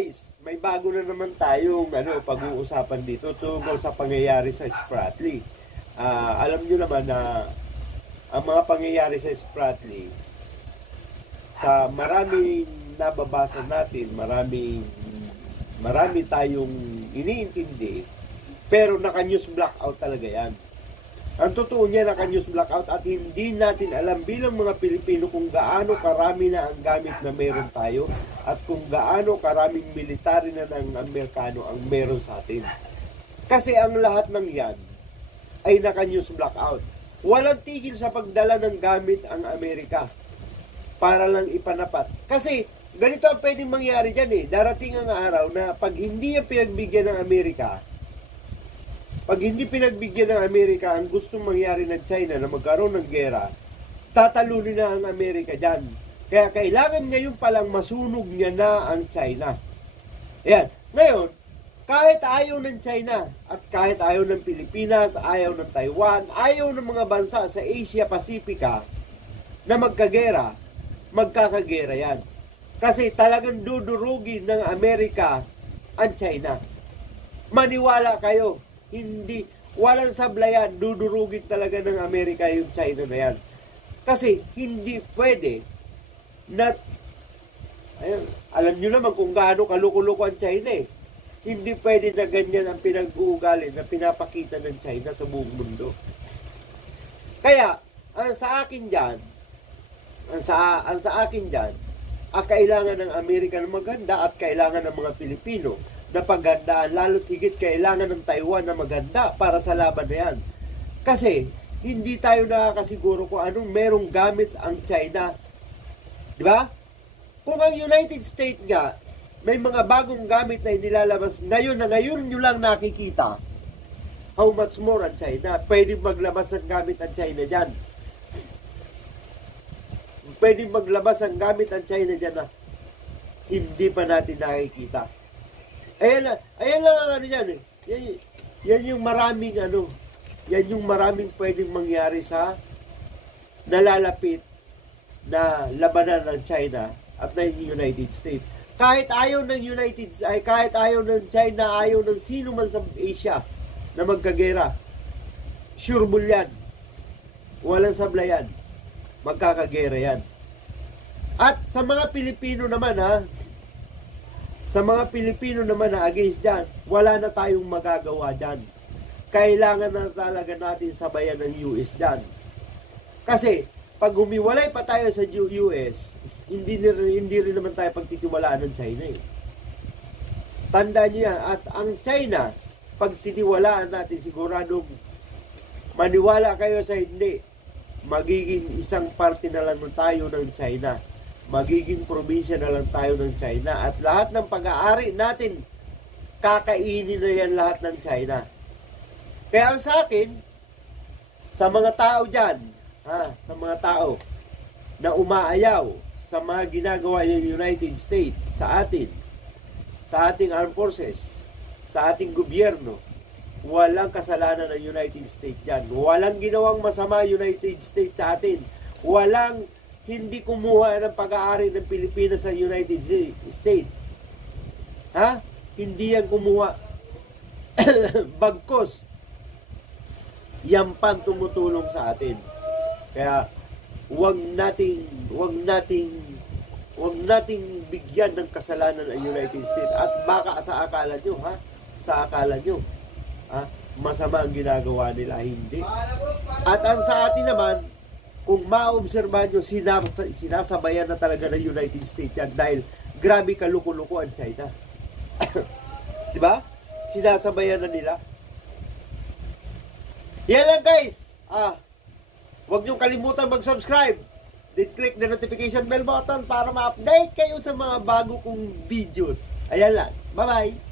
guys, may bago na naman tayong pag-uusapan dito tungkol sa pangyayari sa Spratly. Alam nyo naman na ang mga pangyayari sa Spratly, sa maraming nababasa natin, marami tayong iniintindi, pero naka-news blackout talaga yan. Ang totoo niya, naka-news blackout at hindi natin alam bilang mga Pilipino kung gaano karami na ang gamit na meron tayo at kung gaano karaming military na ng Amerikano ang meron sa atin. Kasi ang lahat ng yan ay naka-news blackout. Walang tigil sa pagdala ng gamit ang Amerika para lang ipanapat. Kasi ganito ang pwedeng mangyari dyan Darating ang araw na pag hindi yan pinagbigyan ng Amerika, pag hindi pinagbigyan ng Amerika ang gustong mangyari ng China na magkaroon ng gera, tatalunin na ang Amerika dyan. Kaya kailangan ngayon palang masunog niya na ang China. Ayan. Ngayon, kahit ayaw ng China at kahit ayaw ng Pilipinas, ayaw ng Taiwan, ayaw ng mga bansa sa Asia Pasifika na magkagera, magkakagera yan. Kasi talagang dudurugin ng Amerika ang China. Maniwala kayo. Hindi, walang sablayan, dudurugin talaga ng Amerika yung China na yan. Kasi hindi pwede na, alam nyo naman kung gaano kaluko-luko ang China Hindi pwede na ganyan ang pinag-uugali na pinapakita ng China sa buong mundo. Kaya, ang sa akin dyan, kailangan ng Amerika na maganda at kailangan ng mga Pilipino na pagandaan, lalo't higit kailangan ng Taiwan na maganda para sa laban na yan. Kasi, hindi tayo nakakasiguro kung anong merong gamit ang China. Di ba? Kung ang United States nga, may mga bagong gamit na inilalabas ngayon nyo lang nakikita, how much more ang China? Pwede maglabas ng gamit ang China dyan. Pwede maglabas ang gamit ang China dyan na hindi pa natin nakikita. Ayan lang ang yan Yan yung maraming yan yung maraming pwedeng mangyari sa nalalapit na labanan ng China at ng United States. Kahit ayaw ng kahit ayaw ng China, ayaw ng sino man sa Asia na magkagera, sure bull yan. Walang sablayan. Magkakagera yan. At sa mga Pilipino naman sa mga Pilipino naman na against dyan, wala na tayong magagawa dyan. Kailangan na talaga natin sabayan ng US dyan. Kasi, pag humiwalay pa tayo sa US, hindi rin naman tayo pagtitiwalaan ng China Tandaan nyo yan. At ang China, pagtitiwalaan natin, siguradong maniwala kayo sa hindi, magiging isang parte na lang tayo ng China. Magiging probinsya na lang tayo ng China. At lahat ng pag-aari natin, kakainin na yan lahat ng China. Kaya ang sa akin, sa mga tao dyan, sa mga tao na umaayaw sa mga ginagawa ng United States sa atin, sa ating armed forces, sa ating gobyerno, walang kasalanan ng United States dyan. Walang ginawang masama United States sa atin. Walang hindi kumuha ng pag-aari ng Pilipinas sa United States. Hindi yan kumuha. Bagkos, yan pan tumutulong sa atin. Kaya, wag nating bigyan ng kasalanan ang United States. At baka sa akala nyo, masama ang ginagawa nila, hindi. At ang sa atin naman, kung maobserbahan nyo, sinasabayan na talaga ng United States yan dahil grabe kaluko-luko ang China. Diba? Sinasabayan na nila. Yan lang guys. Huwag nyo kalimutan mag-subscribe. Then click the notification bell button para ma-update kayo sa mga bago kong videos. Ayan lang. Bye-bye.